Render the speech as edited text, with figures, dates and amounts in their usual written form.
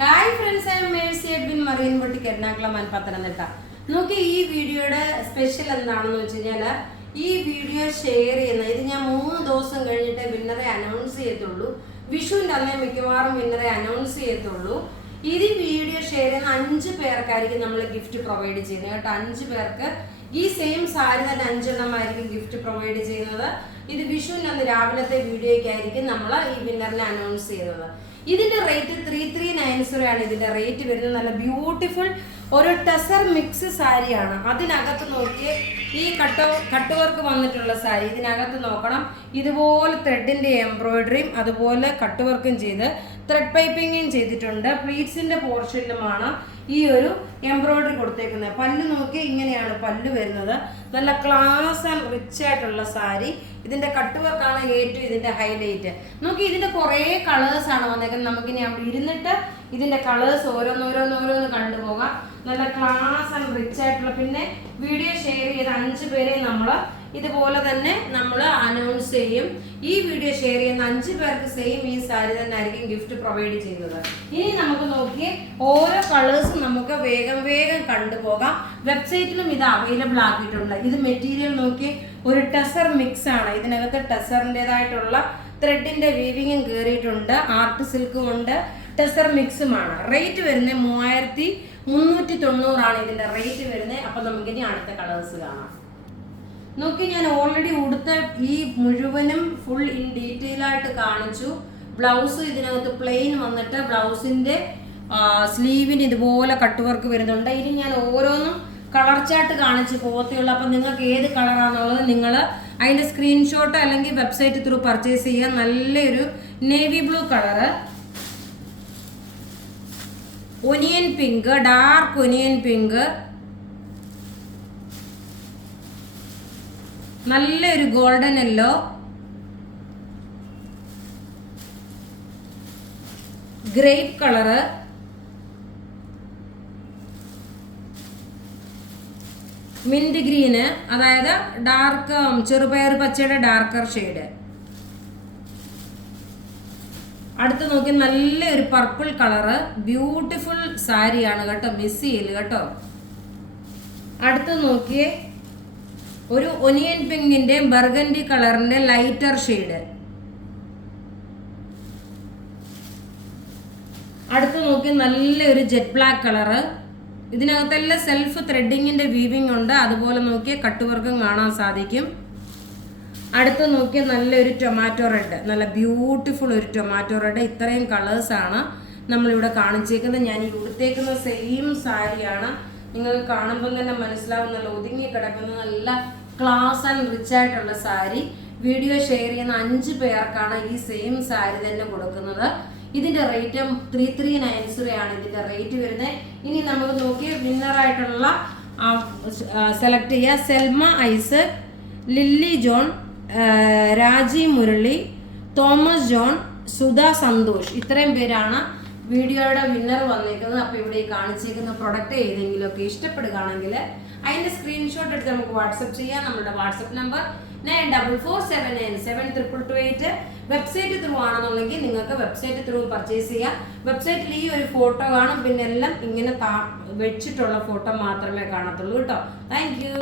Hi friends, I am Mercy Edwin Marinpatti Ernakulam and Pathanamthitta. നോക്കി, ഈ വീഡിയോയുടെ സ്പെഷ്യൽ എന്താണെന്ന് വെച്ച് കഴിഞ്ഞാൽ ഈ വീഡിയോ ഷെയർ ചെയ്യുന്ന ഇത് ഞാൻ 3 ദിവസം കഴിഞ്ഞിട്ട് വിന്നറെ അനൗൺസ് ചെയ്യത്തുള്ളൂ. വിഷുവിൻ്റെ അന്നേ മിക്കവാറും വിന്നറെ അനൗൺസ് ചെയ്യത്തുള്ളൂ. ഇത് വീഡിയോ ഷെയർ ചെയ്യുന്ന 5 പേർക്കായിരിക്കും നമ്മൾ ഗിഫ്റ്റ് പ്രൊവൈഡ് ചെയ്യുന്നത് കേട്ടോ. 5 പേർക്ക് ഈ സെയിം സാരി തന്നെ 5 എണ്ണമായിരിക്കും ഗിഫ്റ്റ് പ്രൊവൈഡ് ചെയ്യുന്നത്. ഇത് വിഷുവിൻ്റെ അന്ന് രാവിലത്തെ വീഡിയോയ്ക്കായിരിക്കും നമ്മൾ ഈ വിന്നറിനെ അനൗൺസ് ചെയ്യുന്നത്. ഇതിന്റെ റേറ്റ് 3390 ആണ്. ഇതിന്റെ റേറ്റ് വരുന്നത് നല്ല ബ്യൂട്ടിഫുൾ ഒരു ടെസർ മിക്സ് സാരിയാണ്. അതിനകത്ത് നോക്കിയേ, ഈ കട്ട് വർക്ക് വന്നിട്ടുള്ള സാരി ഇതിനകത്ത് നോക്കണം. ഇതുപോലെ ത്രെഡിന്റെ എംബ്രോയിഡറിയും അതുപോലെ കട്ട് വർക്കും ചെയ്ത് ത്രെഡ് പൈപ്പിങ്ങും ചെയ്തിട്ടുണ്ട്. പ്ലീറ്റ്സിന്റെ പോർഷനിലുമാണ് ഈ ഒരു എംബ്രോയിഡറി കൊടുത്തേക്കുന്നത്. പല്ല് നോക്കി, ഇങ്ങനെയാണ് പല്ല് വരുന്നത്. നല്ല ക്ലാസ് ആൻഡ് റിച്ച് ആയിട്ടുള്ള സാരി. ഇതിന്റെ കട്ട് വർക്കാണ് ഏറ്റവും ഇതിന്റെ ഹൈലൈറ്റ്. നോക്കി, ഇതിന്റെ കുറേ കളേഴ്സ് ആണ് വന്നേക്കുന്നത്. നമുക്കിനി അവിടെ ഇരുന്നിട്ട് ഇതിന്റെ കളേഴ്സ് ഓരോന്നോരോന്ന് കണ്ടുപോകാം. നല്ല ക്ലാസ് ആൻഡ് റിച്ച് ആയിട്ടുള്ള, പിന്നെ വീഡിയോ ഷെയർ ചെയ്ത 5 പേരെ നമ്മൾ ഇതുപോലെ തന്നെ നമ്മൾ അനൗൺസ് ചെയ്യും. ഈ വീഡിയോ ഷെയർ ചെയ്യുന്ന 5 പേർക്ക് സെയിം ഈ സാരി തന്നെ ആയിരിക്കും ഗിഫ്റ്റ് പ്രൊവൈഡ് ചെയ്യുന്നത്. ഇനി നമുക്ക് നോക്കിയേ, ഓരോ കളേഴ്സും നമുക്ക് വേഗം കണ്ടുപോകാം. വെബ്സൈറ്റിലും ഇത് അവൈലബിൾ ആക്കിയിട്ടുണ്ട്. ഇത് മെറ്റീരിയൽ നോക്കി, ഒരു ടെസർ മിക്സ് ആണ്. ഇതിനകത്ത് ടെസറിൻ്റെതായിട്ടുള്ള ത്രെഡിന്റെ വീവിങ്ങും കയറിയിട്ടുണ്ട്. ആർട്ട് സിൽക്കും ഉണ്ട്, ടെസർ മിക്സുമാണ്. റേറ്റ് വരുന്നത് 3390 ആണ് ഇതിന്റെ റേറ്റ് വരുന്നത്. അപ്പൊ നമുക്കിനി അടുത്ത കളേഴ്സ് കാണാം. നോക്കി, ഞാൻ ഓൾറെഡി ഉടുത്ത ഈ മുഴുവനും ഫുൾ ഇൻ ഡീറ്റെയിൽ ആയിട്ട് കാണിച്ചു. ബ്ലൗസ് ഇതിനകത്ത് പ്ലെയിൻ വന്നിട്ട് ബ്ലൗസിന്റെ സ്ലീവിന് ഇതുപോലെ കട്ട് വർക്ക് വരുന്നുണ്ട്. ഇനി ഞാൻ ഓരോന്നും കളർ ചാർട്ട് കാണിച്ച് പോകത്തേയുള്ളൂ. അപ്പം നിങ്ങൾക്ക് ഏത് കളറാണെന്നുള്ളത് നിങ്ങൾ അതിൻ്റെ സ്ക്രീൻഷോട്ട് അല്ലെങ്കിൽ വെബ്സൈറ്റ് ത്രൂ പർച്ചേസ് ചെയ്യുക. നല്ലൊരു navy blue colour, onion pink, dark onion pink, നല്ലൊരു golden yellow, grape colour, mint green, അതായത് ഡാർക്ക് ചെറുപയർ പച്ചയുടെ ഡാർക്കർ ഷെയ്ഡ്. അടുത്ത് നോക്കി, നല്ലൊരു പർപ്പിൾ കളറ്, ബ്യൂട്ടിഫുൾ സാരിയാണ് കേട്ടോ, മിസ് ചെയ്യില്ല കേട്ടോ. അടുത്ത് നോക്കിയേ, ഒരു ഒനിയൻ പിങ്കിന്റെ ബർഗൻഡി കളറിന്റെ ലൈറ്റർ ഷെയ്ഡ്. അടുത്ത് നോക്കി, നല്ലൊരു ജെറ്റ് ബ്ലാക്ക് കളറ്. ഇതിനകത്തെല്ലാം സെൽഫ് ത്രെഡിങ്ങിന്റെ വീവിങ് ഉണ്ട്. അതുപോലെ നോക്കിയാൽ കട്ട് വർക്കും കാണാൻ സാധിക്കും. അടുത്ത് നോക്കിയാൽ നല്ലൊരു ടൊമാറ്റോ റെഡ്, നല്ല ബ്യൂട്ടിഫുൾ ഒരു ടൊമാറ്റോ റെഡ്. ഇത്രയും കളേഴ്സാണ് നമ്മളിവിടെ കാണിച്ചേക്കുന്നത്. ഞാൻ ഈ ഉടുത്തേക്കുന്ന സെയിം സാരിയാണ്. നിങ്ങൾക്ക് കാണുമ്പോൾ തന്നെ മനസ്സിലാവും, നല്ല ഒതുങ്ങി കിടക്കുന്ന നല്ല ക്ലാസ് ആൻഡ് റിച്ച് ആയിട്ടുള്ള സാരി. വീഡിയോ ഷെയർ ചെയ്യുന്ന 5 പേർക്കാണ് ഈ സെയിം സാരി തന്നെ കൊടുക്കുന്നത്. ഇതിന്റെ റേറ്റ് 3390 ആണ് ഇതിന്റെ റേറ്റ് വരുന്നത്. ഇനി നമുക്ക് നോക്കി വിന്നറായിട്ടുള്ള സെലക്ട് ചെയ്യുക. സെൽമ ഐസക്, ലില്ലി ജോൺ, രാജി മുരളി, തോമസ് ജോൺ, സുധ സന്തോഷ്. ഇത്രയും പേരാണ് വീഡിയോയുടെ വിന്നർ വന്നേക്കുന്നത്. അപ്പോൾ ഇവിടെ ഈ കാണിച്ചേക്കുന്ന പ്രൊഡക്റ്റ് ഏതെങ്കിലുമൊക്കെ ഇഷ്ടപ്പെടുകയാണെങ്കിൽ അതിൻ്റെ സ്ക്രീൻഷോട്ട് എടുത്ത് നമുക്ക് വാട്സപ്പ് ചെയ്യാം. നമ്മുടെ വാട്സപ്പ് നമ്പർ 9447972228. വെബ്സൈറ്റ് ത്രൂ ആണെന്നുണ്ടെങ്കിൽ നിങ്ങൾക്ക് വെബ്സൈറ്റ് ത്രൂ പർച്ചേസ് ചെയ്യാം. വെബ്സൈറ്റിൽ ഈ ഒരു ഫോട്ടോ കാണും, പിന്നെ എല്ലാം ഇങ്ങനെ വെച്ചിട്ടുള്ള ഫോട്ടോ മാത്രമേ കാണത്തുള്ളൂ കേട്ടോ. Thank you.